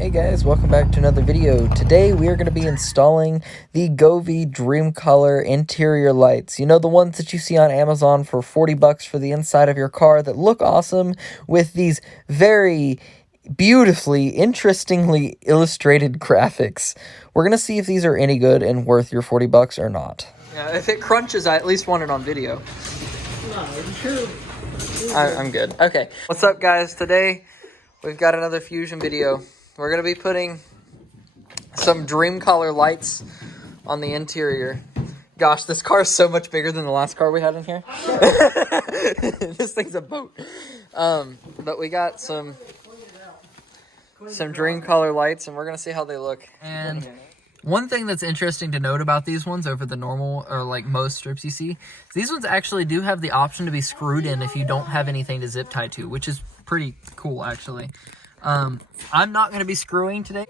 Hey guys, welcome back to another video. Today we are going to be installing the Govee Dreamcolor interior lights. You know, the ones that you see on Amazon for 40 bucks for the inside of your car that look awesome with these very beautifully, interestingly illustrated graphics. We're going to see if these are any good and worth your 40 bucks or not. Yeah, if it crunches, I at least want it on video. No, sure. I'm good. Okay. What's up, guys? Today we've got another Fusion video. We're going to be putting some Dreamcolor lights on the interior. Gosh, this car is so much bigger than the last car we had in here. This thing's a boat. But we got some Dreamcolor lights, and we're going to see how they look. And one thing that's interesting to note about these ones over the normal, or like most strips you see, these ones actually do have the option to be screwed in if you don't have anything to zip tie to, which is pretty cool, actually. I'm not going to be screwing today.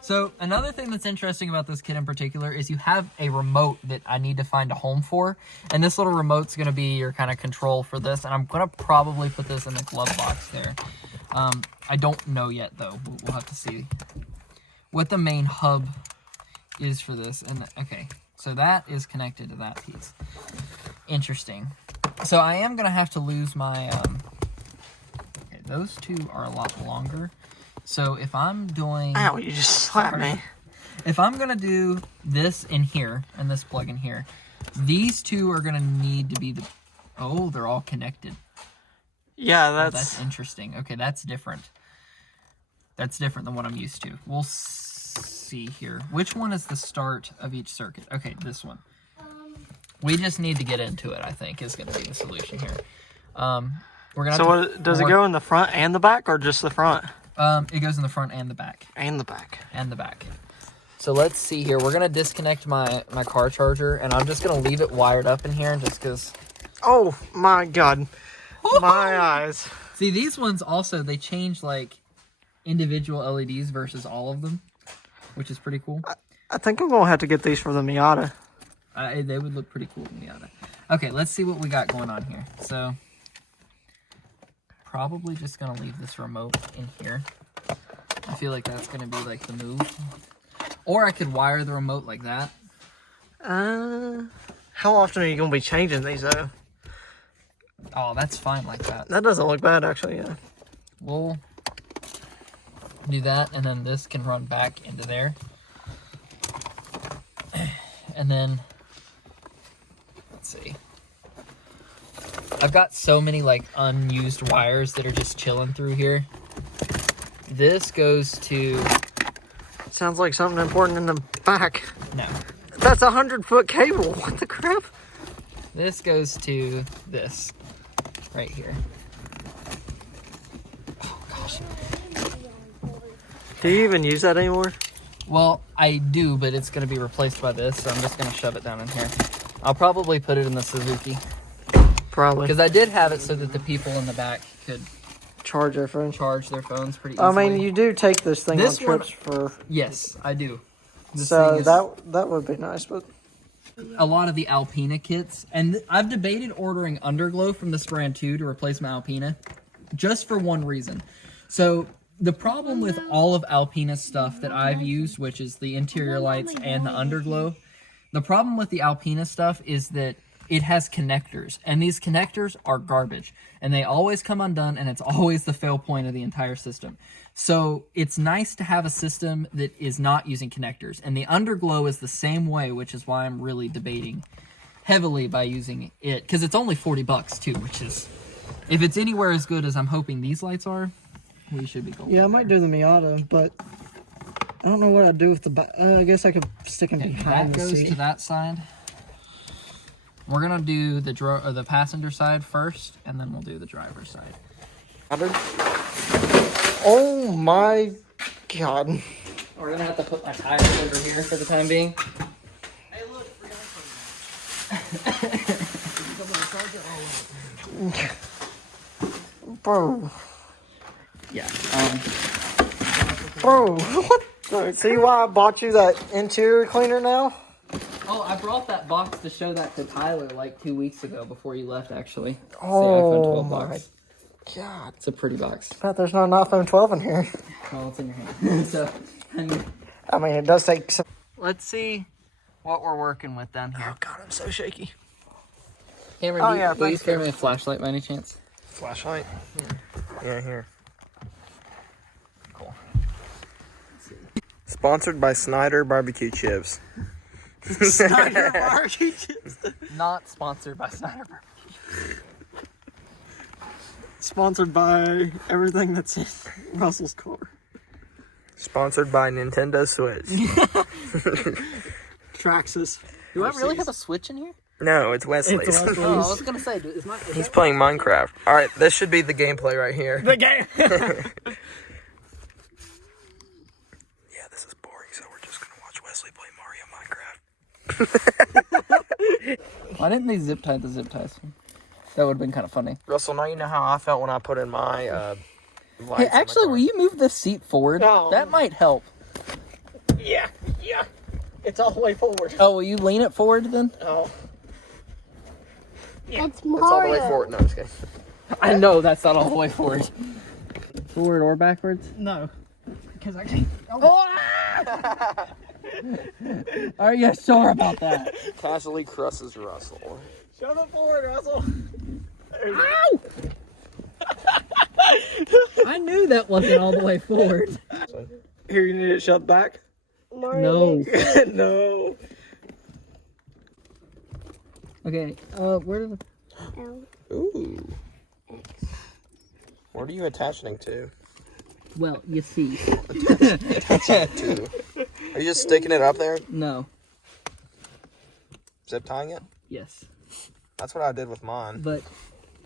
So another thing that's interesting about this kit in particular is you have a remote that I need to find a home for. And this little remote's going to be your kind of control for this. And I'm going to probably put this in the glove box there. I don't know yet, though. We'll have to see what the main hub is for this. And okay, so that is connected to that piece. Interesting. So I am going to have to lose my... Those two are a lot longer. So if I'm doing... Ow, you just slapped me. If I'm going to do this in here, and this plug in here, these two are going to need to be the... Oh, they're all connected. Yeah, that's interesting. Okay, that's different. That's different than what I'm used to. We'll see here. Which one is the start of each circuit? Okay, this one. We just need to get into it, I think, is going to be the solution here. We're gonna so what, does it go in the front and the back, or just the front? It goes in the front and the back. And the back. And the back. So let's see here. We're gonna disconnect my car charger, and I'm just gonna leave it wired up in here, just because. Oh my God, my eyes. See, these ones also, they change like individual LEDs versus all of them, which is pretty cool. I think I'm gonna have to get these for the Miata. They would look pretty cool in the Miata. Okay, let's see what we got going on here. So. Probably just gonna leave this remote in here. I feel like that's gonna be like the move. Or I could wire the remote like that. How often are you gonna be changing these though? Oh, that's fine like that. That doesn't look bad actually, yeah. We'll do that, and then this can run back into there. And then, let's see. I've got so many like unused wires that are just chilling through here. This goes to... Sounds like something important in the back. No. That's a 100-foot cable. What the crap? This goes to this right here. Oh gosh. Do you even use that anymore? Well, I do, but it's going to be replaced by this, so I'm just going to shove it down in here. I'll probably put it in the Suzuki. Probably. Because I did have it so that the people in the back could charge their phones pretty easily. I mean, you do take this thing on trips for... Yes, I do. So that would be nice, but... A lot of the Alpina kits, and I've debated ordering Underglow from this brand too to replace my Alpina, just for one reason. So the problem with all of Alpina's stuff that I've used, which is the interior lights and the Underglow, the problem with the Alpina stuff is that it has connectors, and these connectors are garbage, and they always come undone, and it's always the fail point of the entire system. So it's nice to have a system that is not using connectors, and the Underglow is the same way, which is why I'm really debating heavily by using it, because it's only 40 bucks too, which is, if it's anywhere as good as I'm hoping these lights are, we should be golden. Yeah, I might do the Miata, but I don't know what I'd do with the back. I guess I could stick them behind the seat. That goes to that side. We're gonna do the passenger side first, and then we'll do the driver's side. Oh my God! We're gonna have to put my tires over here for the time being. Hey, look, bro. Yeah. Bro, what? See why I bought you that interior cleaner now? Oh, I brought that box to show that to Tyler like 2 weeks ago before you left, actually. Oh, see, I found 12 bucks. God, it's a pretty box. But there's not an iPhone 12 in here. Well, it's in your hand. So, I mean, it does take some... let's see what we're working with down here. Oh, God, I'm so shaky. Cameron, do you spare me a flashlight by any chance? Flashlight? Yeah, here. Cool. Sponsored by Snyder Barbecue Chips. Snyder Barbecue Chips. Not sponsored by Snyder Barbecue. Sponsored by everything that's in Russell's car. Sponsored by Nintendo Switch. Traxxas. Do I really have a Switch in here? No, it's Wesley's. Oh, I was going to say, He's playing Minecraft. Alright, this should be the gameplay right here. The game! Yeah, this is boring, so we're just going to watch Wesley play Mario Minecraft. Why didn't they zip tie the zip ties? That would have been kind of funny. Russell, now you know how I felt when I put in my lights. Hey, actually, will you move this seat forward? No. That might help. Yeah. It's all the way forward. Oh, will you lean it forward then? Oh. Yeah. It's It's all the way forward. No, I'm just kidding. I know that's not all the way forward. Forward or backwards? No. Because I can't. Are you sure about that? Casually crushes Russell. Shove it forward, Russell. Ow! I knew that wasn't all the way forward. Here, you need it shoved back? No. No. Okay, where did Ooh. What are you attaching to? well, you see. Attaching to? Are you just sticking it up there? No. Zip tying it? Yes. That's what I did with mine. But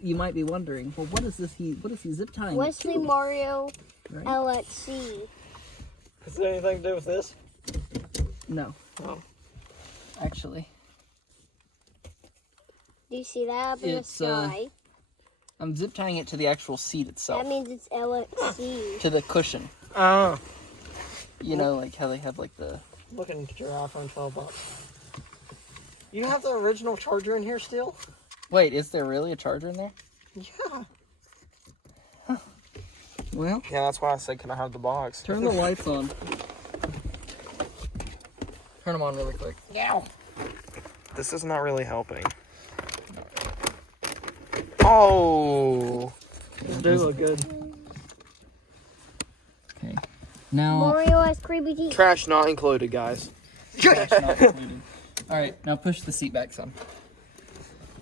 you might be wondering, well, what is he zip tying? Wesley Mario Right? LXC. Has it anything to do with this? No. Oh. Actually. Do you see that up in the It's, sky? I'm zip tying it to the actual seat itself. That means it's LXC. To the cushion. Oh. You know, like how they have like the... Looking at your iPhone 12 box. You have the original charger in here still? Wait, is there really a charger in there? Yeah. Huh. Well, Yeah, that's why I said, can I have the box? turn the lights on. Turn them on really quick. Yeah. This is not really helping. Oh. They look good. Okay. Now... Mario has creepy teeth. Trash not included, guys. Trash not included. Alright, now push the seat back some.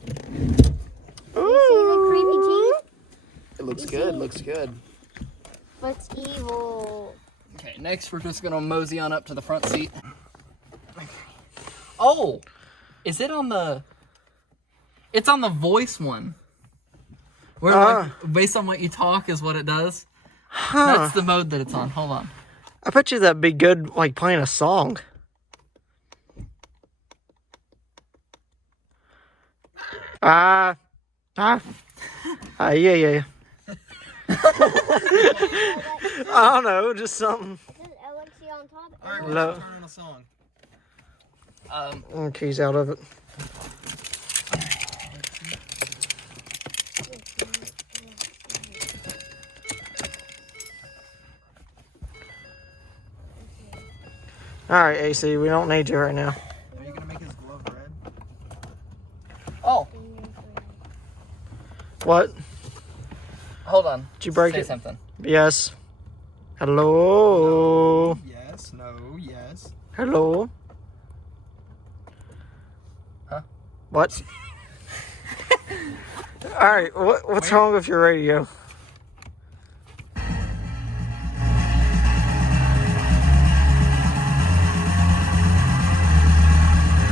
Do you see the creepy teeth? It looks good, looks good. What's evil? Okay, next we're just gonna mosey on up to the front seat. Oh! Is it on the... It's on the voice one. Where like, based on what you talk is what it does. Huh. That's the mode that it's on. Hold on. I bet you that'd be good, like, playing a song. Yeah. I don't know, just something. It says LXC on top. Alright, we're No. turning a song. Keys out of it. Alright, AC, we don't need you right now. Are you gonna make his glove red? Oh, What? hold on. Did you break Say it? something. Yes. Hello? Yes, no, yes. Hello? Huh? What? Alright, what's wrong with your radio?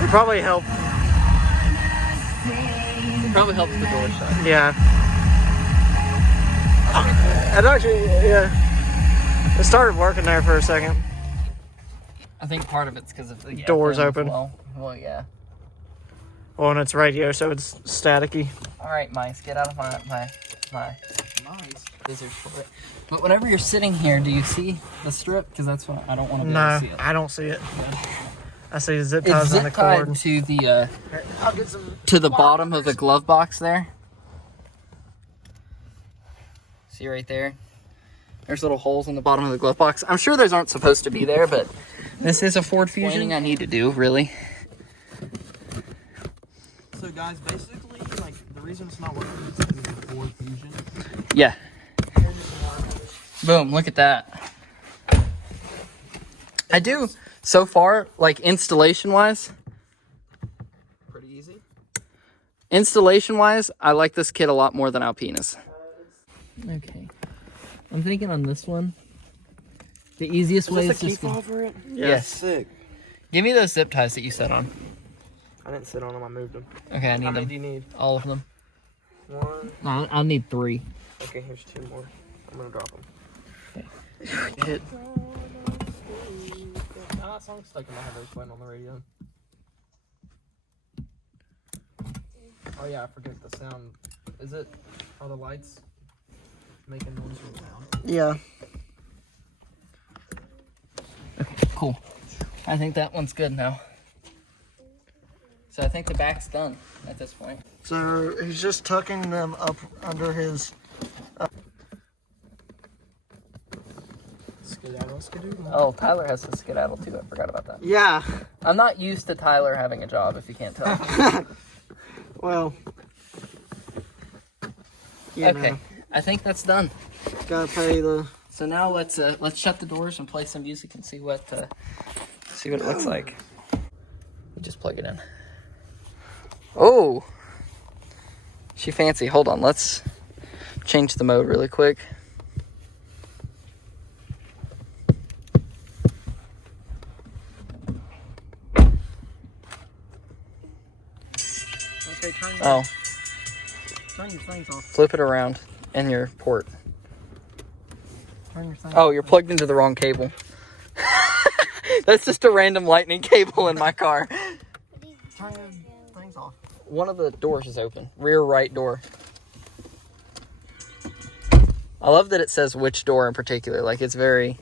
It probably helped. It probably helps the door shut. Yeah. It actually, yeah. It started working there for a second. I think part of it's because of the Doors FM as open. Well, yeah. Well, and it's radio, so it's staticky. All right, mice, get out of my Nice. scissors for it. But whenever you're sitting here, do you see the strip? Because that's what I don't want to be able No, to see it. I don't see it. I see the zip It's ties on the zip tied cord. to the I'll get some. bottom of the glove box there. See right there? There's little holes in the bottom of the glove box. I'm sure those aren't supposed to be there, but this is a Ford Fusion. I need to do, really. So guys, basically, like, the reason it's not working is because of the Ford Fusion. Yeah. Boom, look at that. I do, so far, like, installation-wise, Pretty easy. installation-wise, I like this kit a lot more than Alpina's. Okay. I'm thinking on this one, the easiest way is just... for it? Yes. Sick. Give me those zip ties that you set on. I didn't sit on them, I moved them. Okay, I need How many them. do you need? All of them. 1. No, I'll need 3. Okay, here's 2 more. I'm gonna drop them. Hit. Nah, that song's stuck in my head. I was playing on the radio. Oh yeah, I forget the sound. Is it? Are the lights making noise really loud? Yeah. Okay, cool. I think that one's good now. So I think the back's done at this point. So he's just tucking them up under his. Skedaddle. Oh, Tyler has to skedaddle too. I forgot about that. Yeah. I'm not used to Tyler having a job, if you can't tell. Well. Okay, I think that's done. Gotta pay the. So now let's shut the doors and play some music and see what it looks like. We just plug it in. Oh, she fancy. Hold on, let's change the mode really quick. Okay, turn Oh, your things off. flip it around in your port. Turn your things Oh, you're plugged into the wrong cable. That's just a random lightning cable in my car. Turn your things off. One of the doors is open. Rear right door. I love that it says which door in particular. Like, it's very